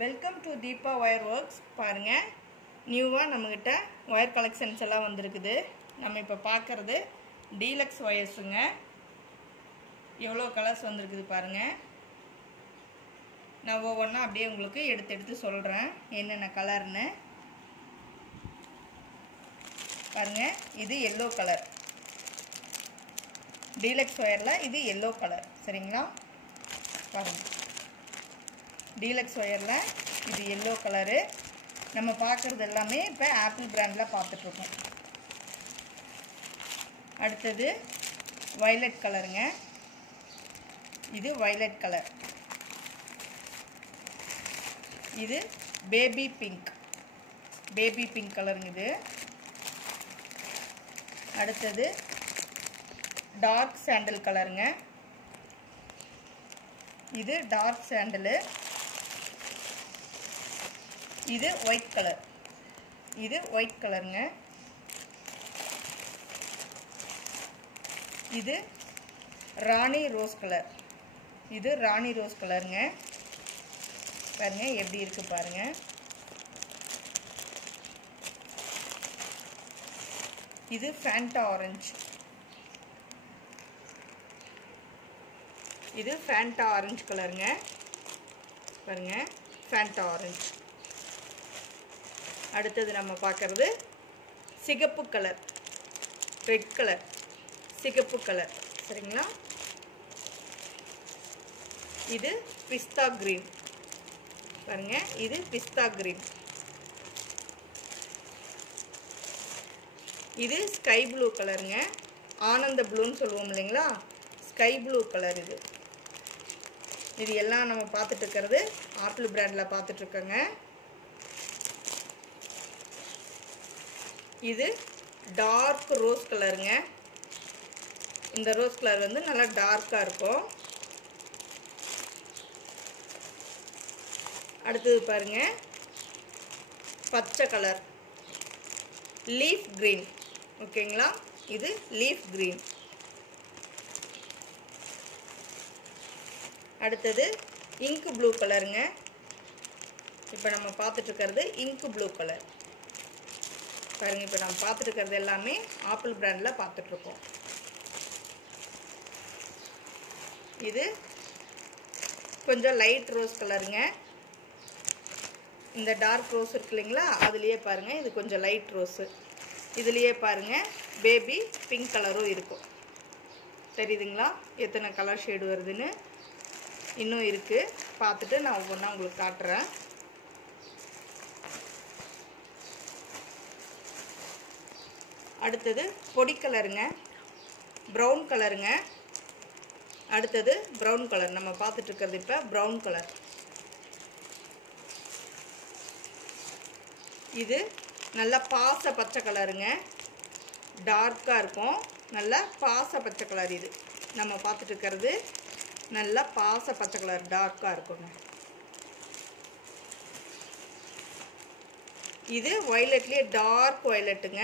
Welcome to Deepa wire works. பாருங்கள், நியூவாக நம்மக்கிட்ட ஒயர் கலெக்ஷன்ஸ் எல்லாம் வந்திருக்குது. நம்ம இப்போ பார்க்குறது டீலக்ஸ் ஒயர்ஸுங்க. எவ்வளோ கலர்ஸ் வந்திருக்குது பாருங்கள். நான் ஒவ்வொன்றா அப்படியே உங்களுக்கு எடுத்து சொல்கிறேன் என்னென்ன கலர்னு. பாருங்கள், இது எல்லோ கலர். டீலக்ஸ் ஒயரில் இது எல்லோ கலர். சரிங்களா? பாருங்கள், டீலக்ஸ் ஒயரில் இது எல்லோ கலரு. நம்ம பார்க்குறது எல்லாமே இப்போ ஆப்பிள் பிராண்டில் பார்த்துட்ருக்கோம். அடுத்தது வயலட் கலருங்க. இது வயலட் கலர். இது பேபி பிங்க் கலருங்க இது. அடுத்தது டார்க் சாண்டல் கலருங்க. இது டார்க் சாண்டலு. இது ஒயிட் கலர். இது ஒயிட் கலருங்க. இது ராணி ரோஸ் கலர். இது ராணி ரோஸ் கலருங்க. பாருங்க எப்படி இருக்கு பாருங்க. இது ஃபேண்டா ஆரஞ்சு. இது ஃபேண்டா ஆரஞ்சு கலருங்க. பாருங்க, ஃபேண்டா ஆரஞ்சு. அடுத்தது நம்ம பார்க்கறது சிகப்பு கலர், ரெட் கலர், சிகப்பு கலர். சரிங்களா? இது பிஸ்தா கிரீன். பாருங்க, இது பிஸ்தா கிரீன். இது ஸ்கை ப்ளூ கலருங்க. ஆனந்த ப்ளூன்னு சொல்லுவோம் இல்லைங்களா? ஸ்கை ப்ளூ கலர் இது. இது எல்லாம் நம்ம பார்த்துட்டு இருக்கிறது ஆப்பிள் பிராண்டில் பார்த்துட்ருக்கோங்க. இது டார்க் ரோஸ் கலருங்க. இந்த ரோஸ் கலர் வந்து நல்லா டார்க்காக இருக்கும். அடுத்தது பாருங்க, பச்சை கலர், லீஃப் கிரீன். ஓகேங்களா? இது லீஃப் கிரீன். அடுத்தது இங்க் ப்ளூ கலருங்க. இப்போ நம்ம பார்த்துட்டு இருக்கிறது இங்க் ப்ளூ கலர். பாருங்க, இப்போ நம்ம பார்த்துட்டு இருக்கிறது எல்லாமே ஆப்பிள் பிராண்டில் பார்த்துட்ருக்கோம். இது கொஞ்சம் லைட் ரோஸ் கலருங்க. இந்த டார்க் ரோஸ் இருக்கு இல்லைங்களா? அதுலேயே பாருங்கள், இது கொஞ்சம் லைட் ரோஸு. இதுலேயே பாருங்கள் பேபி பிங்க் கலரும் இருக்கும். தெரியுதுங்களா எத்தனை கலர் ஷேடு வருதுன்னு? இன்னும் இருக்குது, பார்த்துட்டு நான் ஒவ்வொன்றா உங்களுக்கு காட்டுறேன். அடுத்தது பொடி கலருங்க, ப்ரௌன் கலருங்க. அடுத்தது ப்ரௌன் கலர் நம்ம பார்த்துட்டு இருக்கிறது இப்போ ப்ரௌன் கலர். இது நல்லா பாச பச்சை கலருங்க. டார்க்காக இருக்கும், நல்லா பாச பச்சை கலர். இது நம்ம பார்த்துட்டு இருக்கிறது நல்லா பாச பச்சை கலர், டார்க்காக இருக்குங்க. இது வயலட்லேயே டார்க் வயலட்டுங்க.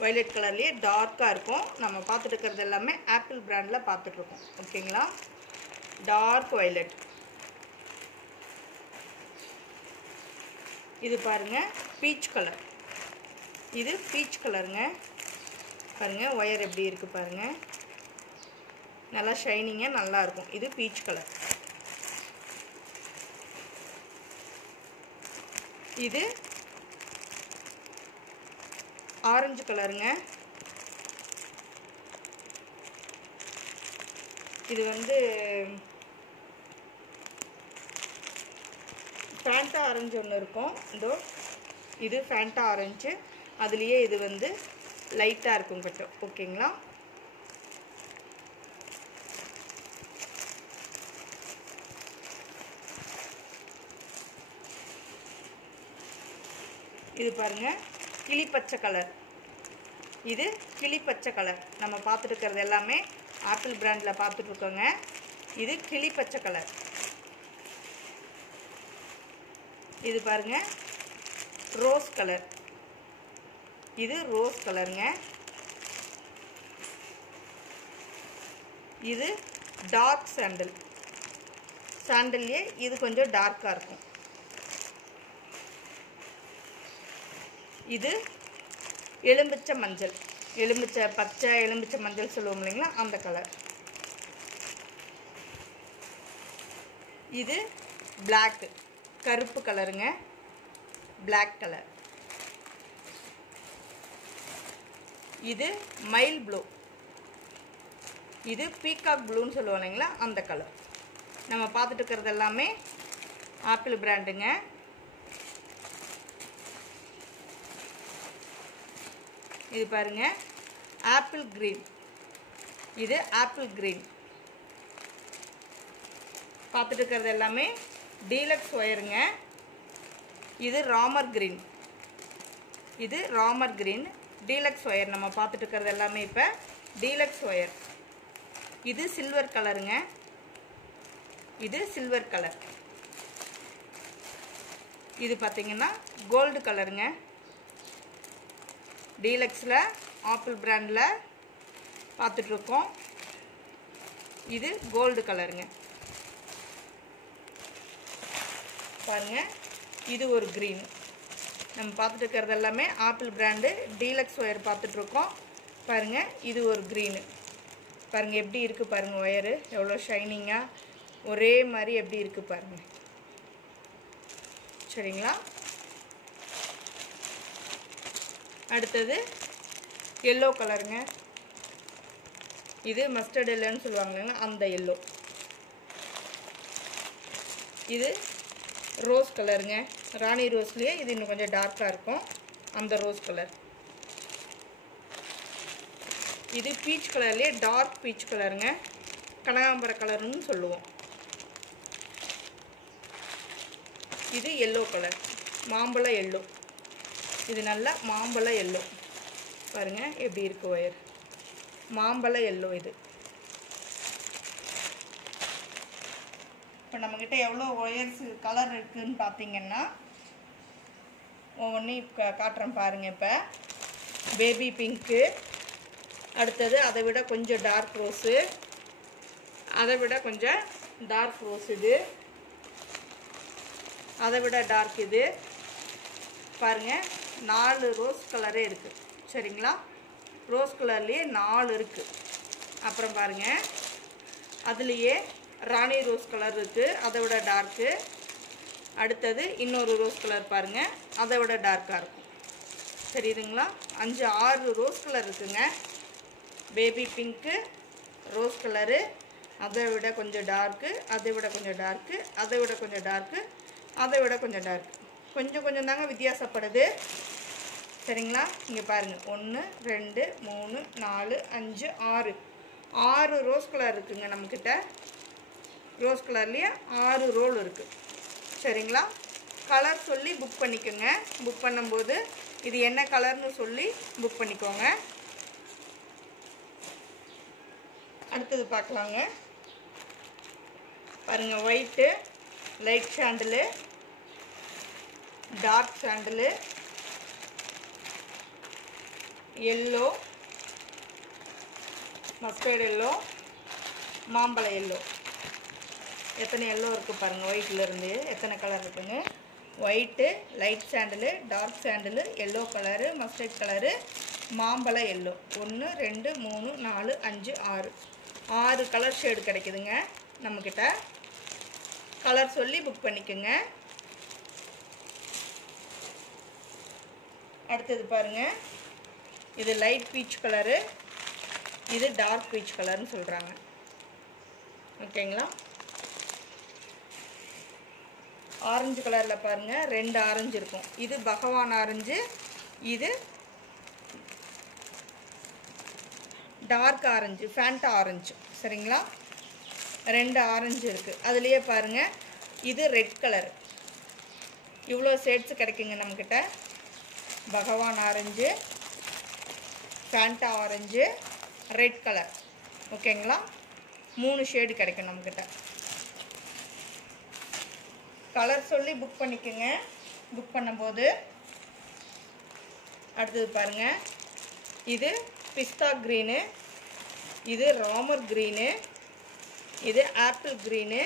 வயலட் கலர்லேயே டார்க்காக இருக்கும். நம்ம பார்த்துட்டு இருக்கிறது எல்லாமே ஆப்பிள் பிராண்டில் பார்த்துட்ருக்கோம். ஓகேங்களா? Dark violet. இது பாருங்கள் பீச் கலர். இது பீச் கலருங்க. பாருங்கள் ஒயர் எப்படி இருக்குது பாருங்கள், நல்லா ஷைனிங்காக நல்லா இருக்கும். இது பீச் கலர். இது ஆரஞ்சு கலருங்க. இது வந்து ஃபேண்டா ஆரஞ்சு ஒன்று இருக்கும். இதோ இது ஃபேண்டா ஆரஞ்சு. அதுலேயே இது வந்து லைட்டாக இருக்கும் கொஞ்சம். ஓகேங்களா? இது பாருங்கள் கிளி பச்சை கலர். இது கிளி பச்சை கலர். நம்ம பார்த்துட்டு இருக்கிறது எல்லாமே ஆப்பிள் பிராண்டில் பார்த்துட்ருக்கோங்க. இது கிளி பச்சை கலர். இது பாருங்க ரோஸ் கலர். இது ரோஸ் கலருங்க. இது டார்க் சாண்டல். சாண்டல்லே இது கொஞ்சம் டார்க்காக இருக்கும். இது எலும்பிச்சை மஞ்சள், எலும்பிச்சை பச்சை எலும்பிச்சை மஞ்சள் சொல்லுவோம் இல்லைங்களா, அந்த கலர். இது பிளாக், கருப்பு கலருங்க, பிளாக் கலர். இது மைல் ப்ளூ, இது பீகாக் ப்ளூன்னு சொல்லுவோம் இல்லைங்களா, அந்த கலர். நம்ம பார்த்துட்டு இருக்கிறது எல்லாமே ஆப்பிள் பிராண்டுங்க. இது பாருங்க ஆப்பிள் கிரீன், இது ஆப்பிள் கிரீன். பார்த்துட்டு இருக்கிறது எல்லாமே டீலக்ஸ் ஒயருங்க. இது ராமர் கிரீன், இது ராமர் கிரீன் டீலக்ஸ் ஒயர். நம்ம பார்த்துட்டு இருக்கிறது எல்லாமே இப்போ டீலக்ஸ் ஒயர். இது சில்வர் கலருங்க, இது சில்வர் கலர். இது பார்த்தீங்கன்னா கோல்டு கலருங்க. டீலக்ஸில் ஆப்பிள் பிராண்டில் பார்த்துட்ருக்கோம். இது கோல்டு கலருங்க. பாருங்க, இது ஒரு க்ரீன். நம்ம பார்த்துட்டு இருக்கிறது எல்லாமே ஆப்பிள் பிராண்டு டீலக்ஸ் ஒயர் பார்த்துட்ருக்கோம். பாருங்கள், இது ஒரு க்ரீனு. பாருங்கள் எப்படி இருக்குது பாருங்கள், ஒயரு எவ்வளோ ஷைனிங்காக ஒரே மாதிரி எப்படி இருக்குது பாருங்கள். சரிங்களா? அடுத்தது எல்லோ கலருங்க. இது மஸ்டர்ட் எல்லோன்னு சொல்லுவாங்க, அந்த எல்லோ. இது ரோஸ் கலருங்க, ராணி ரோஸ்லேயே இது இன்னும் கொஞ்சம் டார்க்காக இருக்கும், அந்த ரோஸ் கலர். இது பீச் கலர்லேயே டார்க் பீச் கலருங்க, கனகாம்பர கலர்னு சொல்லுவோம். இது எல்லோ கலர், மாம்பழ எல்லோ. இது நல்லா மாம்பழ எல்லோ. பாருங்கள் எப்படி இருக்குது ஒயர், மாம்பழ எல்லோ. இது இப்போ நம்மக்கிட்ட எவ்வளோ ஒயர்ஸ் கலர் இருக்குதுன்னு பார்த்தீங்கன்னா ஒவ்வொன்றையும் காட்டுறேன் பாருங்கள். இப்போ பேபி பிங்க்கு, அடுத்தது அதை விட கொஞ்சம் டார்க் ரோஸு, அதை விட கொஞ்சம் டார்க் ரோஸ், இது அதை விட டார்க். இது பாருங்கள் 4 ரோஸ் கலரே இருக்குது. சரிங்களா? ரோஸ் கலர்லேயே 4 இருக்குது. அப்புறம் பாருங்கள் அதுலேயே ராணி ரோஸ் கலர் இருக்குது, அதை விட டார்க்கு. அடுத்தது இன்னொரு ரோஸ் கலர் பாருங்கள், அதை விட டார்க்காக இருக்கும். தெரியுதுங்களா? 5-6 ரோஸ் கலர் இருக்குங்க. பேபி பிங்க்கு, ரோஸ் கலரு, அதை விட கொஞ்சம் டார்க்கு, அதை விட கொஞ்சம் டார்க்கு, அதை விட கொஞ்சம் டார்க்கு, அதை விட கொஞ்சம் டார்க்கு. கொஞ்சம் கொஞ்சம் தாங்க வித்தியாசப்படுது. சரிங்களா? இங்கே பாருங்கள் 1 2 3 4 5 6 ரோஸ் கலர் இருக்குதுங்க நம்மக்கிட்ட. ரோஸ் கலர்லேயே 6 ரோல் இருக்குது. சரிங்களா? கலர் சொல்லி புக் பண்ணிக்கோங்க. புக் பண்ணும்போது இது என்ன கலர்னு சொல்லி புக் பண்ணிக்கோங்க. அடுத்தது பார்க்கலாங்க. பாருங்கள், white, light சாண்டிலு, dark சாண்டிலு, yellow, mustard yellow, மாம்பழ எல்லோ. எத்தனை எல்லோ இருக்குது பாருங்கள், ஒயிட்லேருந்து எத்தனை கலர் இருக்குங்க. White, light சாண்டிலு, dark சாண்டிலு, yellow colour, mustard colour, மாம்பழ எல்லோ. 1 2 3 4 5 6 கலர் ஷேடு கிடைக்குதுங்க நம்மக்கிட்ட. கலர் சொல்லி புக் பண்ணிக்கோங்க. அடுத்தது பாருங்கள், இது லைட் பீச் கலரு, இது டார்க் பீச் கலர்னு சொல்கிறாங்க. ஓகேங்களா? ஆரஞ்சு கலரில் பாருங்கள் 2 ஆரஞ்சு இருக்கும். இது பகவான் ஆரஞ்சு, இது டார்க் ஆரஞ்சு, ஃபேண்டா ஆரஞ்சு. சரிங்களா? 2 ஆரஞ்சு இருக்குது. அதுலேயே பாருங்கள் இது ரெட் கலர். இவ்வளோ ஷேட்ஸ் கிடைக்குங்க நம்மக்கிட்ட. பகவான் orange, Fanta orange, red colour. ஓகேங்களா? 3 ஷேடு கிடைக்கும் நம்மக்கிட்ட. கலர் சொல்லி புக் பண்ணிக்கோங்க புக் பண்ணும்போது. அடுத்தது பாருங்கள், இது பிஸ்தா க்ரீனு, இது ராமர் க்ரீனு, இது ஆப்பிள் க்ரீனு.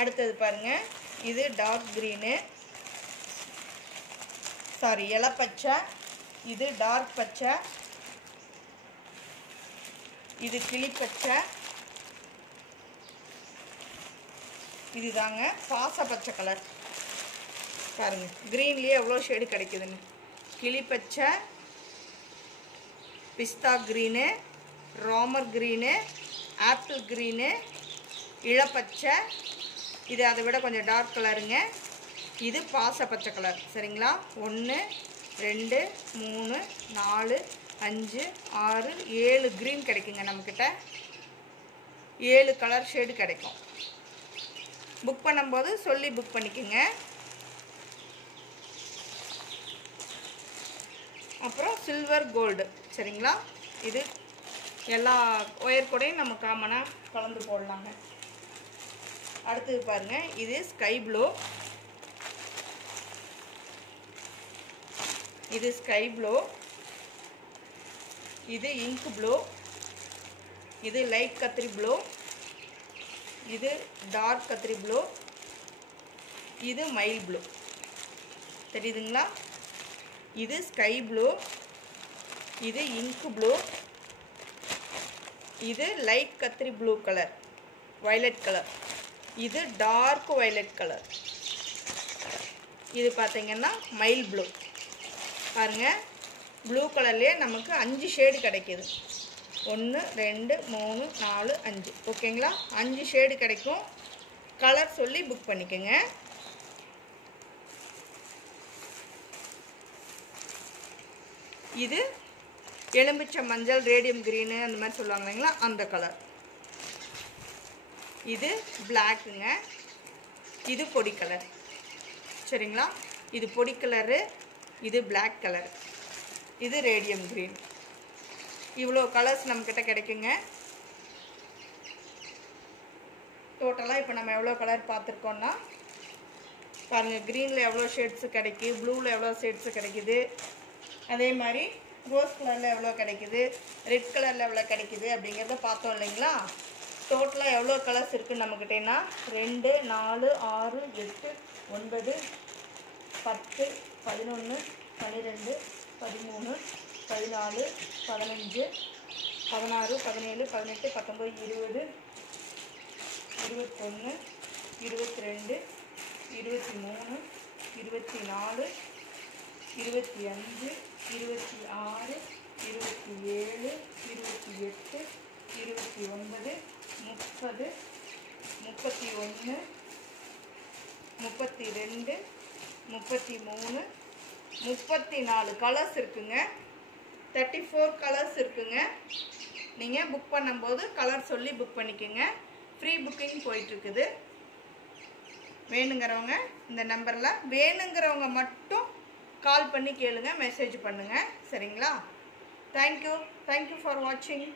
அடுத்தது பாருங்கள், இது டார்க் க்ரீனு, சாரி இலை பச்சை, இது டார்க் பச்சை, இது கிளி பச்சை, இதுதாங்க பாச பச்சை கலர். பாருங்கள் க்ரீன்லேயே எவ்வளோ ஷேடு கிடைக்குதுன்னு. கிளி பச்சை, பிஸ்தா green, Ramar green, apple green, இளப்பச்சை, இது அதை விட கொஞ்சம் டார்க் கலருங்க. இது பாச பச்சை கலர். சரிங்களா? 1 2 3 4 5 6 7 க்ரீன் கிடைக்குங்க. நம்மக்கிட்ட 7 கலர் ஷேடு கிடைக்கும். புக் பண்ணும்போது சொல்லி புக் பண்ணிக்கோங்க. அப்புறம் சில்வர் கோல்டு. சரிங்களா? இது எல்லா ஒயர் கூடையும் நம்ம காமனாக கலந்து போடலாங்க. அடுத்தது பாருங்கள், இது ஸ்கை ப்ளூ, இது ஸ்கை ப்ளூ, இது இங்க் ப்ளூ, இது லைட் கத்திரி ப்ளூ, இது டார்க் கத்திரி ப்ளூ, இது மயில் ப்ளூ. தெரியுதுங்களா? இது ஸ்கை ப்ளூ, இது இங்க் ப்ளூ, இது லைட் கத்திரி ப்ளூ கலர், வயலட் கலர், இது டார்க் வயலட் கலர், இது பார்த்தீங்கன்னா மயில் ப்ளூ. பாருங்கள் ப்ளூ கலர்லேயே நமக்கு 5 ஷேடு கிடைக்கிது. 1 2 3 4 5. ஓகேங்களா? 5 ஷேடு கிடைக்கும். கலர் சொல்லி புக் பண்ணிக்கோங்க. இது எலும்பிச்சை மஞ்சள், ரேடியம் க்ரீனு அந்த மாதிரி சொல்லுவாங்க இல்லைங்களா, அந்த கலர். இது பிளாக்குங்க, இது பொடி கலர். சரிங்களா? இது பொடி கலரு, இது பிளாக் கலர், இது ரேடியம் க்ரீன். இவ்வளோ கலர்ஸ் நம்மக்கிட்ட கிடைக்குங்க. டோட்டலாக இப்போ நம்ம எவ்வளோ கலர் பார்த்துருக்கோன்னா பாருங்கள், க்ரீனில் எவ்வளோ ஷேட்ஸு கிடைக்குது, ப்ளூவில் எவ்வளோ ஷேட்ஸு கிடைக்குது, அதே மாதிரி ரோஸ் கலரில் எவ்வளோ கிடைக்குது, ரெட் கலரில் எவ்வளோ கிடைக்குது அப்படிங்கிறத பார்த்தோம் இல்லைங்களா? டோட்டலாக எவ்வளோ கலர்ஸ் இருக்குதுன்னு நம்மக்கிட்டேன்னா 2 4 6 8 9 10 11 12 13 14 15 16 17 18 19 20 21 22 23 24 25 26 27 28 29 30 31 32 33 34 கலர்ஸ் இருக்குங்க. 34 கலர்ஸ் இருக்குங்க. நீங்கள் புக் பண்ணும்போது கலர் சொல்லி புக் பண்ணிக்கோங்க. ஃப்ரீ புக்கிங் போயிட்டுருக்குது. வேணுங்கிறவங்க இந்த நம்பரில் வேணுங்கிறவங்க மட்டும் கால் பண்ணி கேளுங்க, மெசேஜ் பண்ணுங்கள். சரிங்களா? தேங்க்யூ ஃபார் வாட்சிங்.